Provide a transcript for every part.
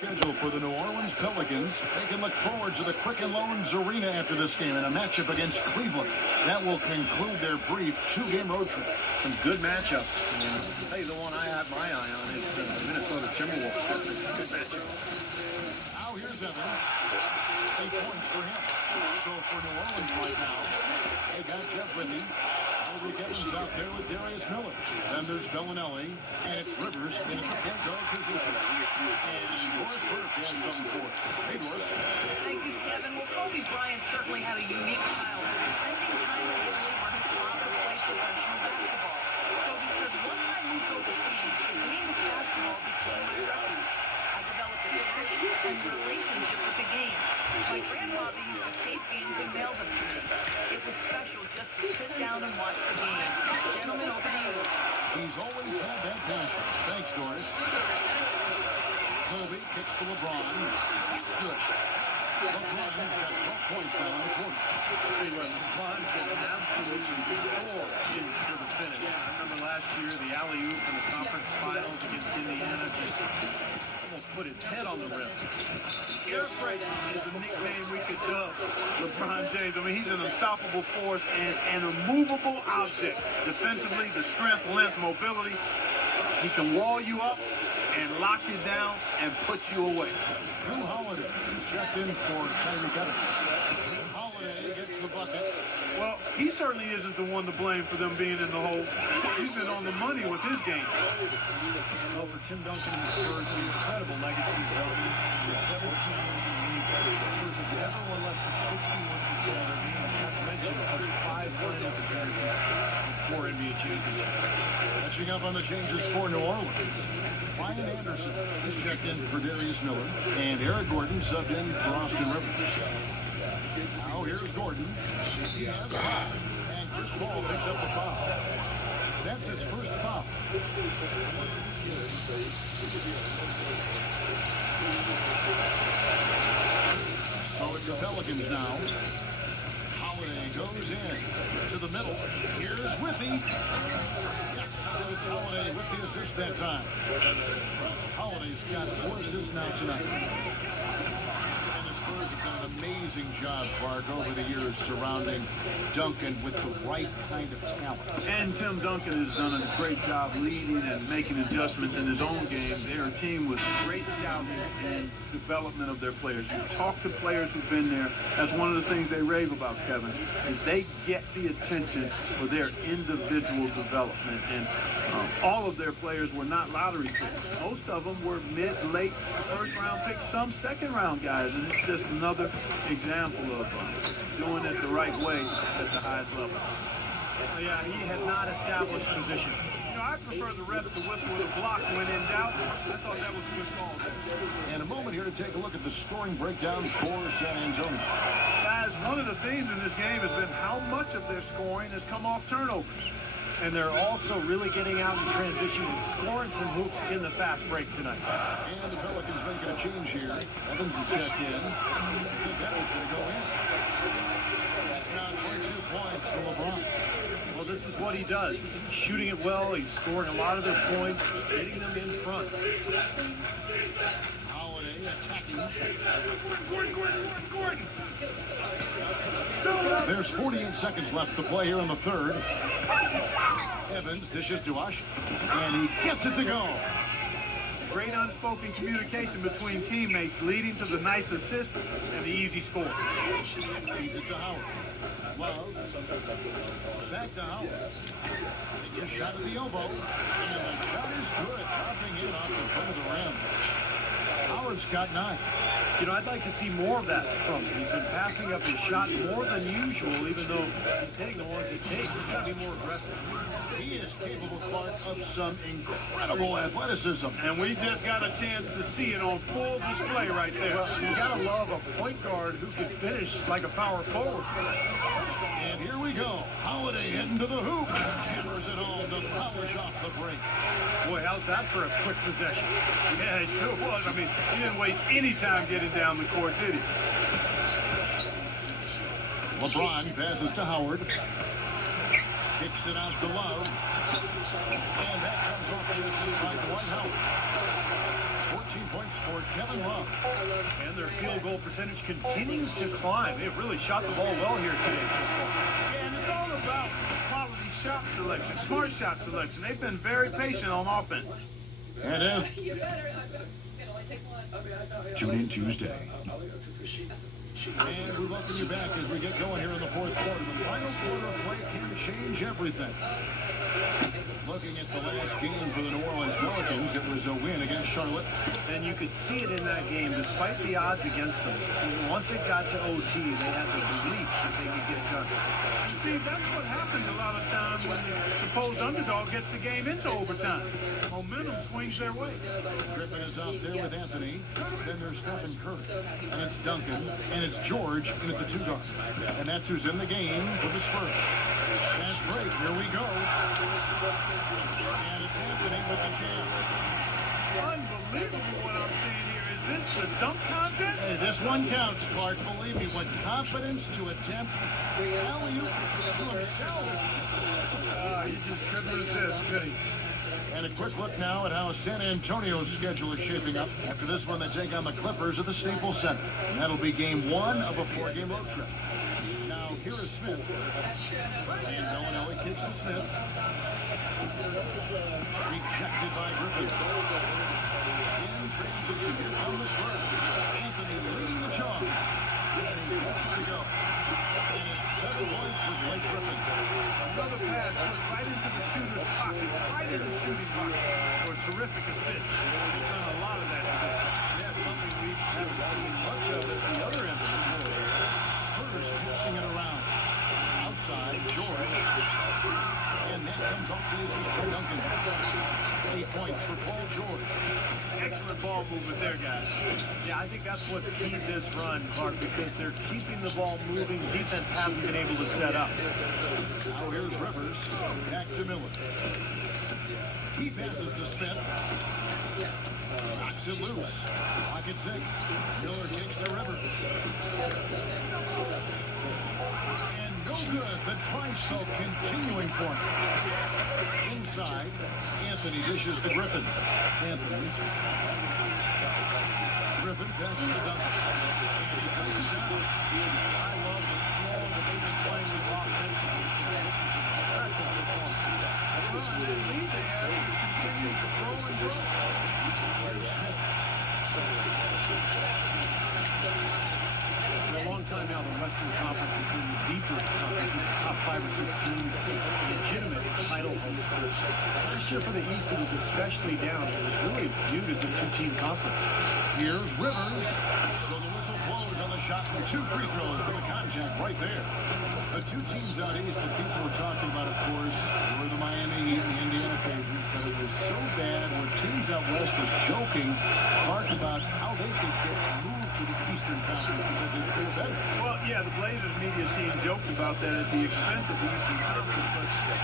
Schedule for the New Orleans Pelicans. They can look forward to the Quicken Loans Arena after this game in a matchup against Cleveland. That will conclude their brief two-game road trip. Some good matchups. Hey, the one I have my eye on is the Minnesota Timberwolves. That's a good matchup. Now here's Evans. 8 points for him. So for New Orleans right now, they got Jeff Whitney. Luke Evans out there with Darius Miller. Then there's Bellinelli, and it's Rivers in the point guard position. And Doris Burke has something for us. Hey, Doris. Thank you, Kevin. Well, Kobe Bryant certainly had a unique childhood, spending time in Italy where his father played professional basketball. Kobe says, once I moved overseas, the game of basketball became my refuge. I developed a passion and relationship with the game. My grandfather used to tape games and mail them to me. It was special just to sit down and watch the game. Gentlemen, over to you. He's always had that passion. Thanks, Doris. Kobe kicks to LeBron. That's good. LeBron got 12 points now in the quarter. LeBron can absolutely soar into the finish. I remember last year the alley-oop in the conference finals against Indiana just almost put his head on the rim. Air freight is a nickname we could dub LeBron James. I mean, he's an unstoppable force and an immovable object. Defensively, the strength, length, mobility. He can wall you up and lock you down and put you away. Drew Holiday is checked in for Tyreke Evans. Holiday gets the bucket. Well, he certainly isn't the one to blame for them being in the hole. He's been on the money with his game. Well, for Tim Duncan and the Spurs, an incredible legacy of dominance. For 17 years in the league, the Spurs have never won less than 61% of their games, not to mention of 5 finals appearances and 4 NBA championships. Catching up on the changes for New Orleans. Ryan Anderson is checked in for Darius Miller, and Eric Gordon subbed in for Austin Rivers. Now here's Gordon. He has five, and Chris Paul picks up the foul. That's his first foul. So it's the Pelicans now. Holiday goes in to the middle. Here's Whitney. Yes, it's Holiday with the assist that time. Holiday's got 4 assists now tonight. And the Spurs have done an amazing job, Clark, over the years surrounding Duncan with the right kind of talent. And Tim Duncan has done a great job leading and making adjustments in his own game. They're a team with great scouting and development of their players. You talk to players who've been there. That's one of the things they rave about, Kevin, is they get the attention for their individual development. And all of their players were not lottery picks. Most of them were mid, late first-round picks, some second-round guys. And it's just another example of doing it the right way at the highest level. Yeah, he had not established position. You know, I prefer the refs to whistle with a block when in doubt. I thought that was a good call. And a moment here to take a look at the scoring breakdowns for San Antonio. Guys, one of the themes in this game has been how much of their scoring has come off turnovers. And they're also really getting out in transition and scoring some hoops in the fast break tonight. And the Pelicans making a change here. Evans is checked in. That was going to go in. That's now 22 points for LeBron. Well, this is what he does. He's shooting it well. He's scoring a lot of their points, getting them in front. Holiday attacking. Gordon! There's 48 seconds left to play here in the third. Evans dishes to Ush, and he gets it to go. Great unspoken communication between teammates leading to the nice assist and the easy score. Feeds it to Howard. Love. Back to Howard. He just shot at the elbow, and the shot is good. Dropping in off the front of the rim. Howard's got 9. You know, I'd like to see more of that from him. He's been passing up his shot more than usual, even though he's hitting the ones he takes. He's got to be more aggressive. He is capable, Clark, of some incredible athleticism. And we just got a chance to see it on full display right there. Well, you got to love a point guard who can finish like a power forward. And here we go. Holiday heading to the hoop. Hammers it home to polish off the break. Boy, how's that for a quick possession? Yeah, it sure was. I mean, he didn't waste any time getting down the court, did he? LeBron passes to Howard. Kicks it out to Love. And that comes off the assist by Dwight Howard. 14 points for Kevin Love. And their field goal percentage continues to climb. They've really shot the ball well here today so far. Yeah, and it's all about quality shot selection, smart shot selection. They've been very patient on offense. And tune in Tuesday. And we welcome you back as we get going here in the fourth quarter. The final quarter of play can change everything. Looking at the last game for the New Orleans Pelicans, it was a win against Charlotte. And you could see it in that game, despite the odds against them. Once it got to OT, they had the belief that they could get it done. And Steve, that's what happens a lot of times when the supposed underdog gets the game into overtime. Momentum swings their way. Griffin is out there with Anthony. Then there's Stephen Curry. And it's Duncan. And it's George in at the 2 guard. And that's who's in the game for the Spurs. Fast break. Here we go. And it's Anthony with the jam. Unbelievable what I'm seeing here. Is this the dunk contest? Hey, this one counts, Clark. Believe me, with confidence to attempt alley-oop to himself. He just couldn't resist, could he? And a quick look now at how San Antonio's schedule is shaping up. After this one, they take on the Clippers at the Staples Center. That'll be game 1 of a 4-game road trip. Now, here is Smith. And Bellinelli kicks to Smith. Rejected by Griffin. In transition, here come the Spurs. Anthony leading the charge. And he gets it to go. And it's 7 points for Blake Griffin. Another pass goes right into the shooter's pocket, right in the shooting box for a terrific assist. He's done a lot of that today. Yeah, it's something we haven't seen much of at the other end of the floor. Spurs passing it around. Outside, George. And that comes off the assist by Duncan. 8 points for Paul George. Excellent ball movement there, guys. Yeah, I think that's what's keyed this run, Clark, because they're keeping the ball moving. Defense hasn't been able to set up. Now here's Rivers. Back to Miller. He passes to Smith. Knocks it loose. Pocket 6. Miller kicks to Rivers. And no good. The tri-stroke continuing for him. Inside, Anthony dishes to Griffin. Anthony. Griffin passes to Duncan. And he plays it down. I love the flow that they've been playing with offensively. This is an impressive performance. Well, and that lead they have is continuing to grow and grow. Here's Smith. For a long time now, the Western Conference has been the deeper conferences, the top 5 or 6 teams, legitimate title hopes. Last year for the East, it was especially down. It was really viewed as a 2-team conference. Here's Rivers. So the whistle blows on the shot for 2 free throws for the contact right there. The 2 teams out east that people were talking about, of course, were the Miami Heat and the Indiana Pacers, but it was so bad where teams out west were joking, talking about how they could get moved to the Eastern Conference because it feels better. Well, yeah, the Blazers media team joked about that at the expense of the Eastern Conference, but they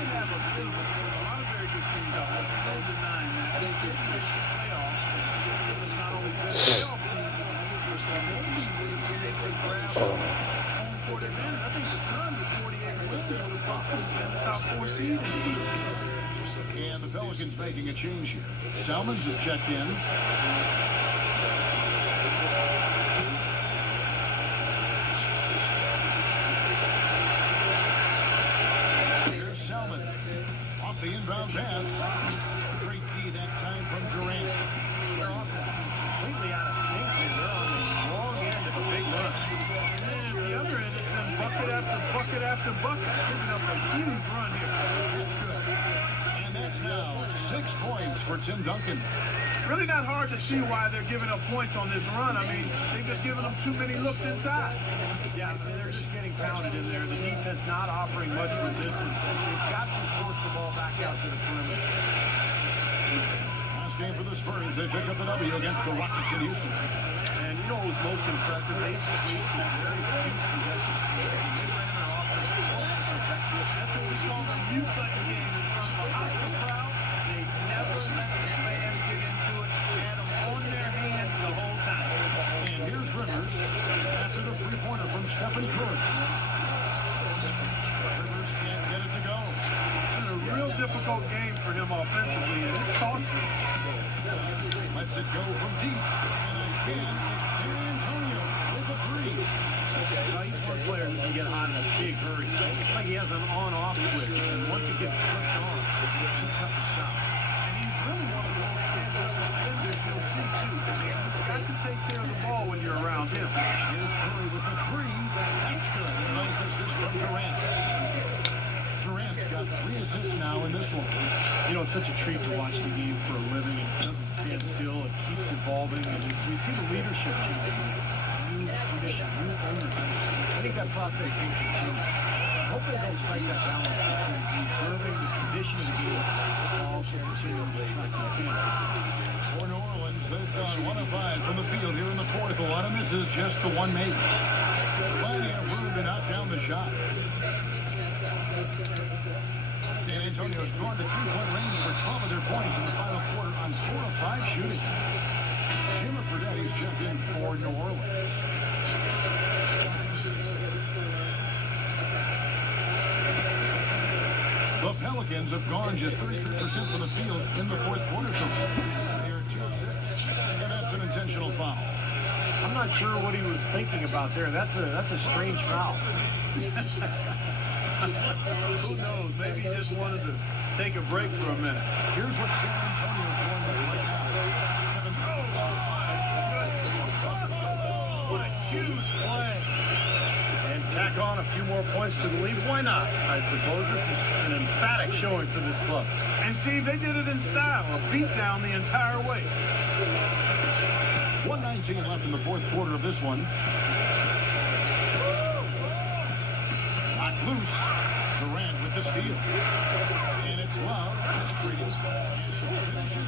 did have a lot of very good teams out there. No denying that. They did make the playoffs. Not only best playoff team, but maybe they could grab home court advantage. I think the Suns with 48 wins would have probably been the top 4 seed in the East. And the Pelicans making a change here. Salmons is checked in. Here's Salmons. Off the inbound pass. Great D that time from Durant. Their offense seems completely out of sync here. They're on the wrong end of a big run. And the other end has been bucket after bucket after bucket, giving up a huge run here. That's good. And that's now 6 points for Tim Duncan. Really not hard to see why they're giving up points on this run. I mean, they've just given them too many looks inside. Yeah, I mean, they're just getting pounded in there. The defense not offering much resistance. They've got to force the ball back out to the perimeter. Last game for the Spurs. They pick up the W against the Rockets in Houston. And you know what was most impressive? They just wasted very few possessions. They ran their offense close to perfection. That's what we call the youth button game in front of a hostile crowd. They never let the fans get into it. Had them on their hands the whole time. And here's Rivers after the three-pointer from Stephen Curry. Rivers can't get it to go. It's been a real difficult game for him offensively, and it's cost him. Let's it go from deep. And again, it's San Antonio with a three. He's one player who can get hot in a big hurry. It's like he has an on-off switch, and once it gets flipped on, he's tough to stop. And he's really one of the most hands-up defenders you'll see, too. You've got to take care of the ball when you're around him. Here's Curry with the three. That's good. Nice assist from Durant. Durant's got 3 assists now in this one. You know, it's such a treat to watch the game for a living. It doesn't stand still. It keeps evolving. And as we see the leadership change, new mission, new ownership, I think that process will continue. Hopefully they'll strike that balance between preserving the tradition of the game and also continuing to attract new fans. For New Orleans, they've gone 1 of 5 from the field here in the fourth. A lot of misses, just the one made. Plenty of room to knock down the shot. San Antonio's gone to 3-point range for 12 of their points in the final quarter on 4 of 5 shooting. Jimmer Fredetti's checked in for New Orleans. The Pelicans have gone just 33% from the field in the fourth quarter so far. They are 2 of 6, and that's an intentional foul. I'm not sure what he was thinking about there. That's a strange foul. Who knows? Maybe he just wanted to take a break for a minute. Here's what San Antonio's going to play. What a huge play. And tack on a few more points to the lead. Why not? I suppose this is an emphatic showing for this club. And Steve, they did it in style, a beat down the entire way. 1:19 left in the fourth quarter of this one. Knocked loose. Durant with the steal. And it's Love. Finishes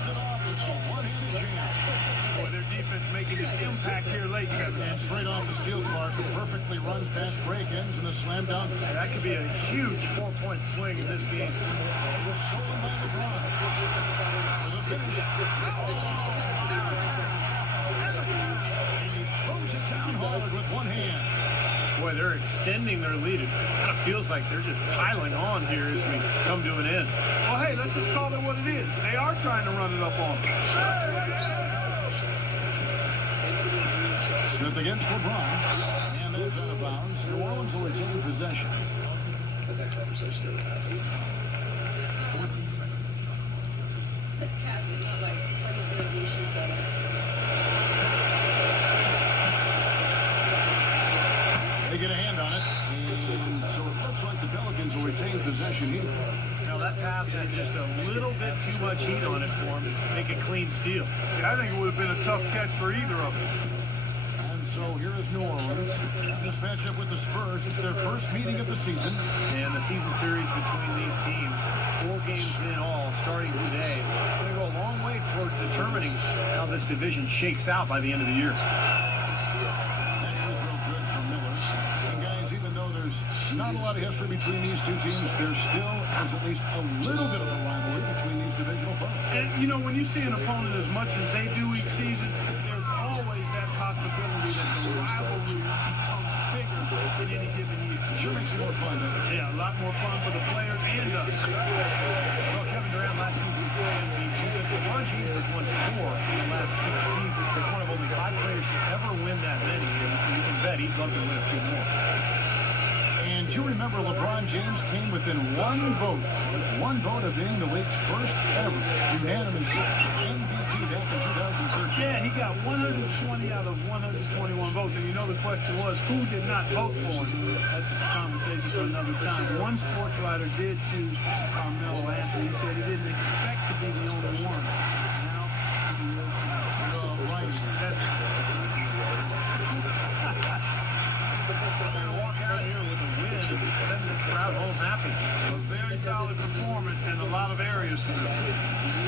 it off with a one-handed jam. Boy, their defense making an impact here late, Kevin. And straight off the steal, Clark. A perfectly run fast break ends in a slam dunk. That could be a huge 4-point swing in this game. It was stolen by LeBron. For the finish. And he throws it down hard with one hand. Boy, they're extending their lead. It kind of feels like they're just piling on here as we come to an end. Well, hey, let's just call it what it is. They are trying to run it up on them. Smith against LeBron. And that's out of bounds. New Orleans will retain possession. Has that conversation ever happened? They get a hand on it. And so it looks like the Pelicans will retain possession here. Now that pass had just a little bit too much heat on it for him to make a clean steal. Yeah, I think it would have been a tough catch for either of them. And so here is New Orleans. This matchup with the Spurs. It's their first meeting of the season. And the season series between these teams, 4 games in all, starting today, it's going to go a long way toward determining how this division shakes out by the end of the year. That free throw good from Miller. And guys, even though there's not a lot of history between these two teams, there still is at least a little bit of a rivalry between these divisional foes. And, you know, when you see an opponent as much as they do each season, there's always that possibility that the rivalry becomes bigger in any given year. Sure makes it more fun, doesn't it? Yeah, a lot more fun for the players and us. Well, Kevin Durant last season said LeBron James has won 4 in the last 6 seasons. He's one of only 5 players to ever win that many, and you can bet he'd love to win a few more. And you remember LeBron James came within one vote of being the league's first ever unanimous MVP back in 2013. Yeah, he got 120 out of 121 votes. And you know the question was, who did not vote for him? That's a conversation for another time. One sports writer did choose Carmelo Anthony. He said he didn't expect to be the only one. Now, he will. Right. They're going to walk out here with a win and send this crowd home happy. A very solid performance in a lot of areas for them.